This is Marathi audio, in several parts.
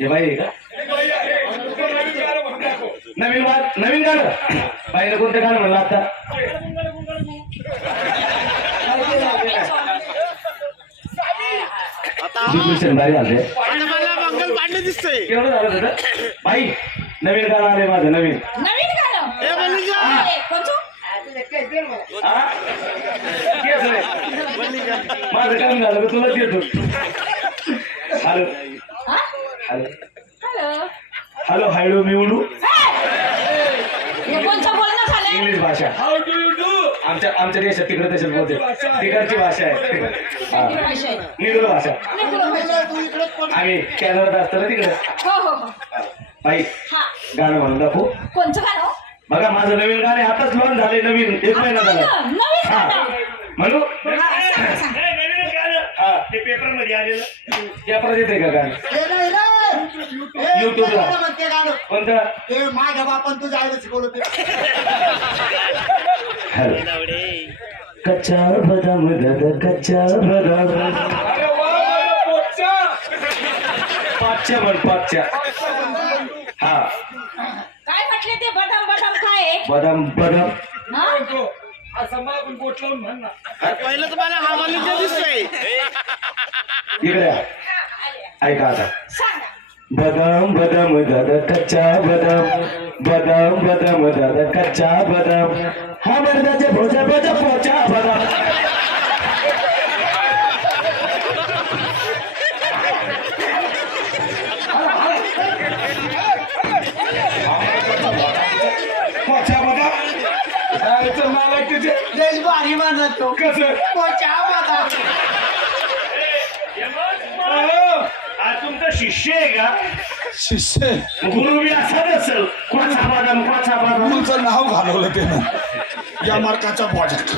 हे बाई. आहे का नवीन वा- नवीन गाणं. बाईनं कोणतं गाणं म्हणलं आता? दुसरं भारी झाले? आता मला मंगल पांडे दिसतंय. केवढं झालं तुझं बाई नवीन गाणं आले माझं नवीन. नवीन गाणं? ए मल्लिका. ए, कोणतं? हा? तेच रे. माझं काम झालं का तुला देतो. Hello? Hello hello hello hello मी उडू हे कोणचं बोलणं झालं? इंग्लिश भाषा. आमच्या आमच्या देशात तिकडे तसेच बोलते. तिकडची भाषा आहे. हा. भाषा भाषा. भाषा. आम्ही कॅनडात असतो ना तिकडे. हो हो हो. बाई हा. गाणं म्हणून दाखवू. कोणचं गाणं बघा माझं नवीन गाणे आताच लॉन्च झाले नवीन. एक महिना झाला. नवीन हा. गाणं म्हणू हा. हा. पेपरमध्ये आलेलं. पेपर येते का गाणं? युट्यूबला कोणतं ते माझ्या बापान तुझ्या आईला शिकवलं ते. हॅलो. कच्चा बदाम दादा कच्चा बदाम. पाचच्या म्हण पाचच्या. हा. काय म्हटले ते? बदाम बदाम काय आहे? बदाम बदाम. हा? पहिलं तुम्हाला हा मल्लिका दिसतोय. इकडे या. ऐका आता. सांगा. बदाम बदाम दादा कच्चा बदाम. बदाम बदाम दादा कच्चा बदाम. हा मर्दाचे भोजा भोजा पोचा बदाम. बदाम. मला तुझे लयच भारी म्हणत तो. कसं? पोचा बाबा. आज तुमचा शिष्य आहे का? शिष्य गुरु बी बदाम कोचा बदाम. तुमचं नाव घालवलं त्यानं. या मार्काच्या बॉजात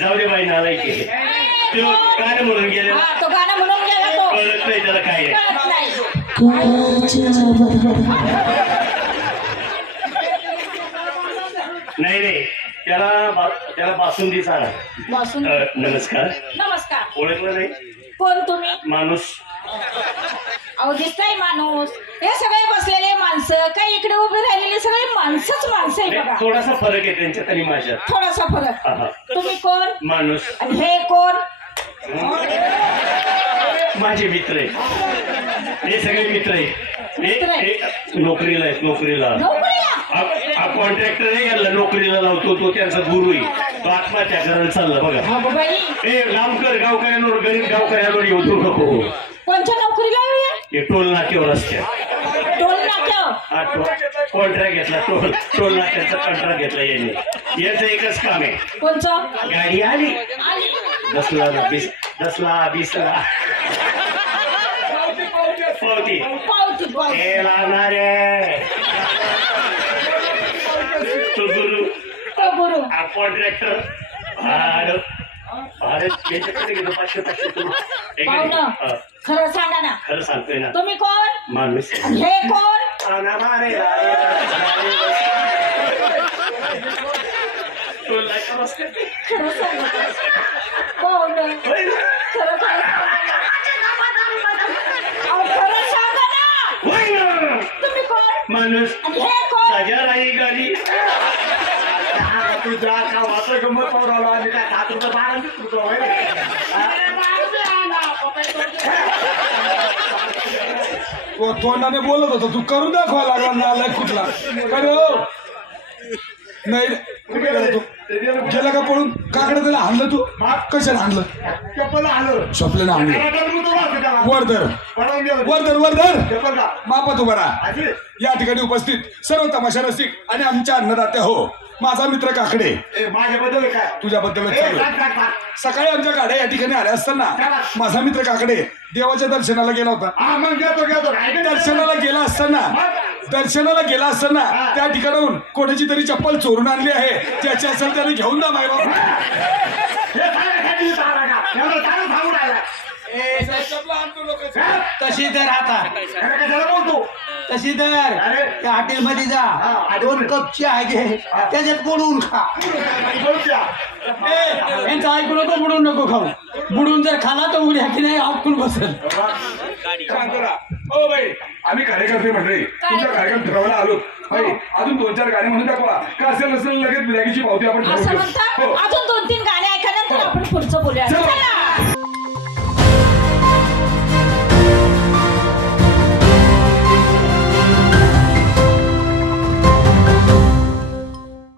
जाऊ दे बाई नालाय केले तो गाणं म्हणून गेले. हा तो गाणं म्हणून गेला तो. कळत नाही त्याला काय आहे. कळत नाही. नाही नाही त्याला बा- त्याला बासुंदी. अ, नमस्कार. नमस्कार. ओळखलं नाही? कोण तुम्ही? माणूस. अहो दिसताय माणूस. हे सगळे बसलेले माणसं काही इकडे उभे राहिलेले सगळे माणसंच माणसं आहे नाही, बघा. थोडासा फरक आहे त्यांच्यात आणि माझ्यात. थोडासा फरक. तुम्ही कोण? माणूस. आणि हे कोण? माझे मित्र आहे हे सगळे मित्र आहेत. मित्र हे- आहेत? हे नोकरीला आहेत नोकरीला. नोकरीला? हा कॉन्ट्रॅक्टर आहे याला नोकरीला लावतो तो त्यांचा गुरु आहे. आत्महत्या करायला चालला बघा. अगो बाई. ए लांबकर गावकऱ्यांवर गरीब गावकऱ्यांवर येऊ नको. कोणच्या नोकरीला आहे? हे टोल नाक्यावर असते. टोल नाक्यावर कॉन्ट्रॅक्ट घेतला टोल टोल नाक्याचा कॉन्ट्रॅक्ट घेतला यांनी. याचं एकच काम आहे. कोणचं? गाडी आली. आली. दसला बीस दसला बीसला पावती. पावती पावती. हे लागणारे तो गुरु हा कॉन्ट्रॅक्टर भाडं भाडं त्याच्याकडे गेलो पाचशे पाचशे तुला एक पाहुणं हा, खरं सांगा ना. खरं सांगतोय ना. तुम्ही कोण? माणूस. हे कोण. खरं सांगा. पाहुणं होय ना? खरं सांगा. अहो, खरं सांगा ना. होय ना? तुम्ही कोण? माणूस. आणि हे कोण? सजा राही गाडी तुझा का वाचा गंमत पवरावला आणि काय सात रुपये बारा होय तो तोंडाने बोलत होता. तू करून दाखवा लागला नालाय कुठला? काय हो? नाही कुठे गेला तू? गेला का पळून? काकडे त्याला हाणलं तू? कशाला हाणलं? शपलेनं हाणलं. वर धर. पडवून गेलं. वर धर वर धर. चप्पल का? मापा तू बरा या ठिकाणी उपस्थित सर्व तमाशा रसिक आणि आमच्या अन्नदात्या हो. माझा मित्र काकडे. माझ्याबद्दल काय? काट. सकाळी आमच्या गाड्या या ठिकाणी आल्या असताना माझा मित्र काकडे देवाच्या दर्शनाला गेला होता. दर्शनाला गेला असताना दर्शनाला गेला असताना त्या ठिकाणाहून कोणाची तरी चप्पल चोरून आणली आहे. त्याची असेल त्याने घेऊन जा माय हे. तशी तर आता. बोलतो? तशी तर. अरे. त्या हॉटेलमध्ये जा. हा. दोन कप चहा घे. त्याच्यात बुडवून खा. यांचं ऐकू नको बुडवून नको खाऊ. बुडवून जर खाला तर उद्या की नाही आपकून बसेल. ना. हो बाई. आम्ही कार्यकर्ते मंडळी तुमचा कार्यक्रम ठरवायला आलो. बाई अजून दोन चार गाणी म्हणून दाखवा. का असेल नसेल लगेच बिरागीची पावती आपण हो. अजून दोन तीन गाणे ऐका नंतर आपण पुढचं बोलूया.